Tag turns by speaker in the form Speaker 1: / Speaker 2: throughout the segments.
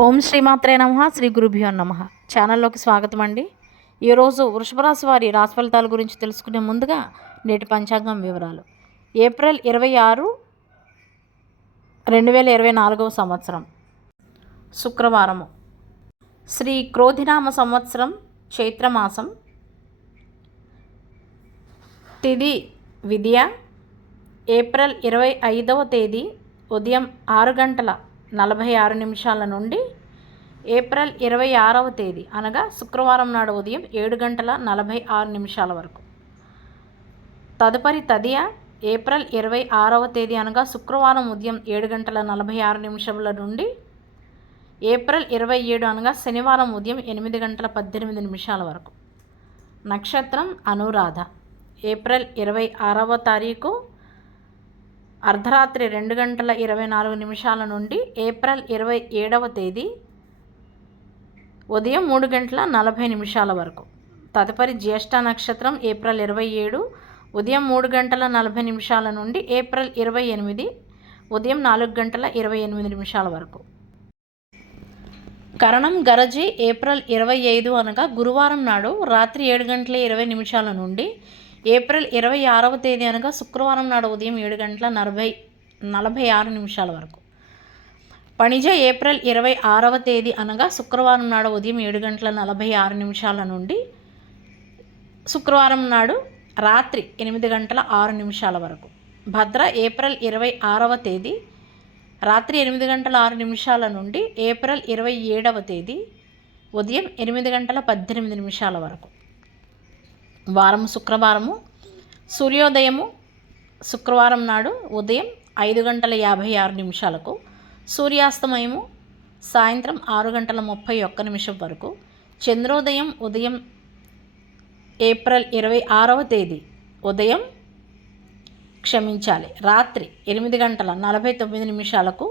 Speaker 1: ఓం శ్రీమాత్రే నమ శ్రీ గురుభ్యో నమ. ఛానల్లోకి స్వాగతం అండి ఈరోజు వృషభరాశి వారి రాశి ఫలితాల గురించి తెలుసుకునే ముందుగా నేటి పంచాంగం వివరాలు. ఏప్రిల్ ఇరవై ఆరు రెండు వేల ఇరవై నాలుగవ సంవత్సరం. శుక్రవారము శ్రీ క్రోధినామ సంవత్సరం చైత్రమాసం. తిది విద్య. ఏప్రిల్ ఇరవై ఐదవ తేదీ ఉదయం ఆరు గంటల నలభై ఆరు నిమిషాల నుండి ఏప్రిల్ ఇరవై ఆరవ తేదీ అనగా శుక్రవారం నాడు ఉదయం ఏడు గంటల నలభై ఆరు నిమిషాల వరకు. తదుపరి తదియ ఏప్రిల్ ఇరవై ఆరవ తేదీ అనగా శుక్రవారం ఉదయం ఏడు గంటల నలభై ఆరు నిమిషముల నుండి ఏప్రిల్ ఇరవై ఏడు అనగా శనివారం ఉదయం ఎనిమిది గంటల పద్దెనిమిది నిమిషాల వరకు. నక్షత్రం అనురాధ. ఏప్రిల్ ఇరవై ఆరవ తారీఖు అర్ధరాత్రి రెండు గంటల ఇరవై నాలుగు నిమిషాల నుండి ఏప్రిల్ ఇరవై ఏడవ తేదీ ఉదయం మూడు గంటల నలభై నిమిషాల వరకు. తదుపరి జ్యేష్ఠ నక్షత్రం ఏప్రిల్ ఇరవై ఏడు ఉదయం మూడు గంటల నలభై నిమిషాల నుండి ఏప్రిల్ ఇరవై ఎనిమిది ఉదయం నాలుగు గంటల ఇరవై ఎనిమిది నిమిషాల వరకు. కరణం గరజి ఏప్రిల్ ఇరవై ఐదు అనగా గురువారం నాడు రాత్రి ఏడు గంటల ఇరవై నిమిషాల నుండి ఏప్రిల్ ఇరవై ఆరవ తేదీ అనగా శుక్రవారం నాడు ఉదయం ఏడు గంటల నలభై నలభై ఆరు నిమిషాల వరకు. పణిజ ఏప్రిల్ ఇరవై ఆరవ తేదీ అనగా శుక్రవారం నాడు ఉదయం ఏడు గంటల నలభై ఆరు నిమిషాల నుండి శుక్రవారం నాడు రాత్రి ఎనిమిది గంటల ఆరు నిమిషాల వరకు. భద్ర ఏప్రిల్ ఇరవై ఆరవ తేదీ రాత్రి ఎనిమిది గంటల ఆరు నిమిషాల నుండి ఏప్రిల్ ఇరవై ఏడవ తేదీ ఉదయం ఎనిమిది గంటల పద్దెనిమిది నిమిషాల వరకు. వారము శుక్రవారము సూర్యోదయము శుక్రవారం నాడు ఉదయం ఐదు గంటల యాభై ఆరు నిమిషాలకు సూర్యాస్తమయము సాయంత్రం ఆరు గంటల ముప్పై ఒక్క నిమిషం వరకు చంద్రోదయం ఉదయం ఏప్రిల్ ఇరవై ఆరవ తేదీ ఉదయం క్షమించాలి రాత్రి ఎనిమిది గంటల నలభై తొమ్మిది నిమిషాలకు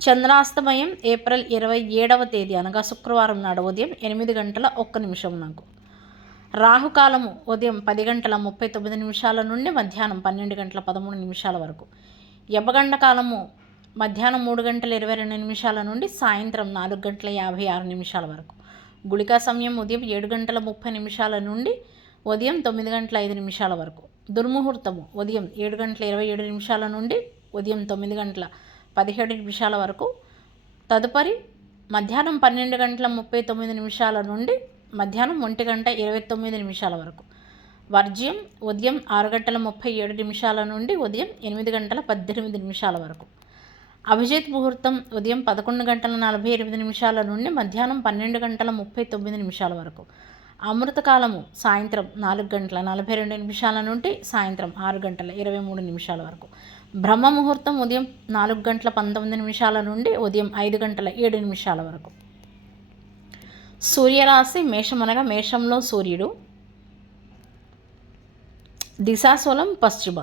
Speaker 1: చంద్రాస్తమయం ఏప్రిల్ ఇరవై ఏడవ తేదీ అనగా శుక్రవారం నాడు ఉదయం ఎనిమిది గంటల ఒక్క నిమిషం నాకు. రాహుకాలము ఉదయం పది గంటల ముప్పై తొమ్మిది నిమిషాల నుండి మధ్యాహ్నం పన్నెండు గంటల పదమూడు నిమిషాల వరకు. యమగండ కాలము మధ్యాహ్నం మూడు గంటల ఇరవై రెండు నిమిషాల నుండి సాయంత్రం నాలుగు గంటల యాభై ఆరు నిమిషాల వరకు. గుళికా సమయం ఉదయం ఏడు గంటల ముప్పై నిమిషాల నుండి ఉదయం తొమ్మిది గంటల ఐదు నిమిషాల వరకు. దుర్ముహూర్తము ఉదయం ఏడు గంటల ఇరవై ఏడు నిమిషాల నుండి ఉదయం తొమ్మిది గంటల పదిహేడు నిమిషాల వరకు. తదుపరి మధ్యాహ్నం పన్నెండు గంటల ముప్పై తొమ్మిది నిమిషాల నుండి మధ్యాహ్నం ఒంటి గంట ఇరవై తొమ్మిది నిమిషాల వరకు. వర్జ్యం ఉదయం ఆరు గంటల ముప్పై ఏడు నిమిషాల నుండి ఉదయం ఎనిమిది గంటల పద్దెనిమిది నిమిషాల వరకు. అభిజిత్ ముహూర్తం ఉదయం పదకొండు గంటల నలభై ఎనిమిది నిమిషాల నుండి మధ్యాహ్నం పన్నెండు గంటల ముప్పై తొమ్మిది నిమిషాల వరకు. అమృతకాలము సాయంత్రం నాలుగు గంటల నలభై రెండు నిమిషాల నుండి సాయంత్రం ఆరు గంటల ఇరవై మూడు నిమిషాల వరకు. బ్రహ్మ ముహూర్తం ఉదయం నాలుగు గంటల పంతొమ్మిది నిమిషాల నుండి ఉదయం ఐదు గంటల ఏడు నిమిషాల వరకు. సూర్యరాశి మేషం అనగా మేషంలో సూర్యుడు. దిశాశూలం పశ్చిమ.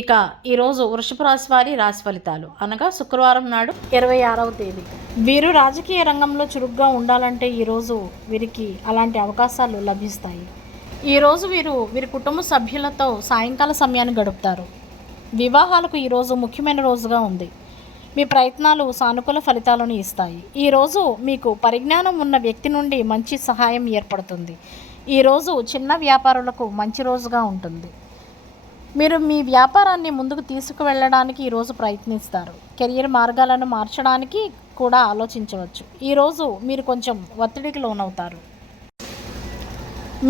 Speaker 1: ఇక ఈరోజు వృషభ రాశి వారి రాశి ఫలితాలు. అనగా శుక్రవారం నాడు ఇరవై ఆరవ తేదీ. వీరు రాజకీయ రంగంలో చురుగ్గా ఉండాలంటే ఈరోజు వీరికి అలాంటి అవకాశాలు లభిస్తాయి. ఈరోజు వీరు వీరి కుటుంబ సభ్యులతో సాయంకాల సమయాన్ని గడుపుతారు. వివాహాలకు ఈరోజు ముఖ్యమైన రోజుగా ఉంది. మీ ప్రయత్నాలు సానుకూల ఫలితాలను ఇస్తాయి. ఈరోజు మీకు పరిజ్ఞానం ఉన్న వ్యక్తి నుండి మంచి సహాయం ఏర్పడుతుంది. ఈరోజు చిన్న వ్యాపారులకు మంచి రోజుగా ఉంటుంది. మీరు మీ వ్యాపారాన్ని ముందుకు తీసుకువెళ్ళడానికి ఈరోజు ప్రయత్నిస్తారు. కెరియర్ మార్గాలను మార్చడానికి కూడా ఆలోచించవచ్చు. ఈరోజు మీరు కొంచెం ఒత్తిడికి లోనవుతారు.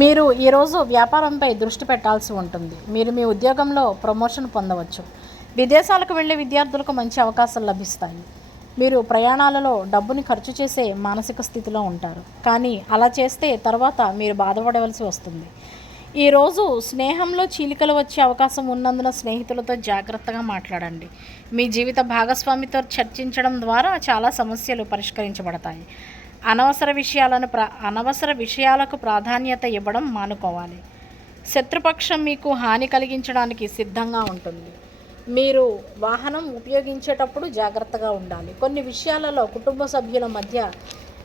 Speaker 1: మీరు ఈరోజు వ్యాపారంపై దృష్టి పెట్టాల్సి ఉంటుంది. మీరు మీ ఉద్యోగంలో ప్రమోషన్ పొందవచ్చు. విదేశాలకు వెళ్ళే విద్యార్థులకు మంచి అవకాశాలు లభిస్తాయి. మీరు ప్రయాణాలలో డబ్బుని ఖర్చు చేసే మానసిక స్థితిలో ఉంటారు. కానీ అలా చేస్తే తర్వాత మీరు బాధపడవలసి వస్తుంది. ఈరోజు స్నేహంలో చీలికలు వచ్చే అవకాశం ఉన్నందున స్నేహితులతో జాగ్రత్తగా మాట్లాడండి. మీ జీవిత భాగస్వామితో చర్చించడం ద్వారా చాలా సమస్యలు పరిష్కరించబడతాయి. అనవసర విషయాలను ప్రా అనవసర విషయాలకు ప్రాధాన్యత ఇవ్వడం మానుకోవాలి. శత్రుపక్షం మీకు హాని కలిగించడానికి సిద్ధంగా ఉంటుంది. మీరు వాహనం ఉపయోగించేటప్పుడు జాగ్రత్తగా ఉండాలి. కొన్ని విషయాలలో కుటుంబ సభ్యుల మధ్య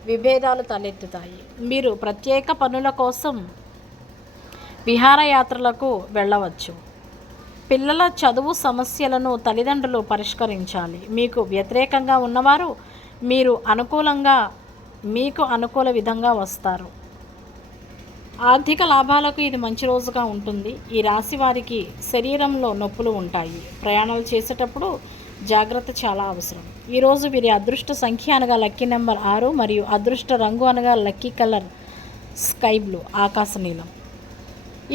Speaker 1: విభేదాలు తలెత్తుతాయి. మీరు ప్రత్యేక పనుల కోసం విహారయాత్రలకు వెళ్ళవచ్చు. పిల్లల చదువు సమస్యలను తల్లిదండ్రులు పరిష్కరించాలి. మీకు వ్యతిరేకంగా ఉన్నవారు మీరు అనుకూలంగా మీకు అనుకూల విధంగా వస్తారు. ఆర్థిక లాభాలకు ఇది మంచి రోజుగా ఉంటుంది. ఈ రాశి వారికి శరీరంలో నొప్పులు ఉంటాయి. ప్రయాణాలు చేసేటప్పుడు జాగ్రత్త చాలా అవసరం. ఈరోజు వీరి అదృష్ట సంఖ్య అనగా లక్కీ నెంబర్ ఆరు మరియు అదృష్ట రంగు అనగా లక్కీ కలర్ స్కై బ్లూ ఆకాశ నీలం.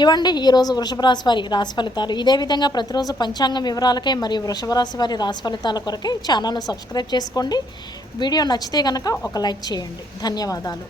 Speaker 1: ఇవ్వండి ఈరోజు వృషభ రాశి వారి రాశి ఫలితాలు. ఇదే విధంగా ప్రతిరోజు పంచాంగం వివరాలకై మరియు వృషభ రాశి వారి రాశి ఫలితాల కొరకై ఛానల్ను సబ్స్క్రైబ్ చేసుకోండి. వీడియో నచ్చితే కనుక ఒక లైక్ చేయండి. ధన్యవాదాలు.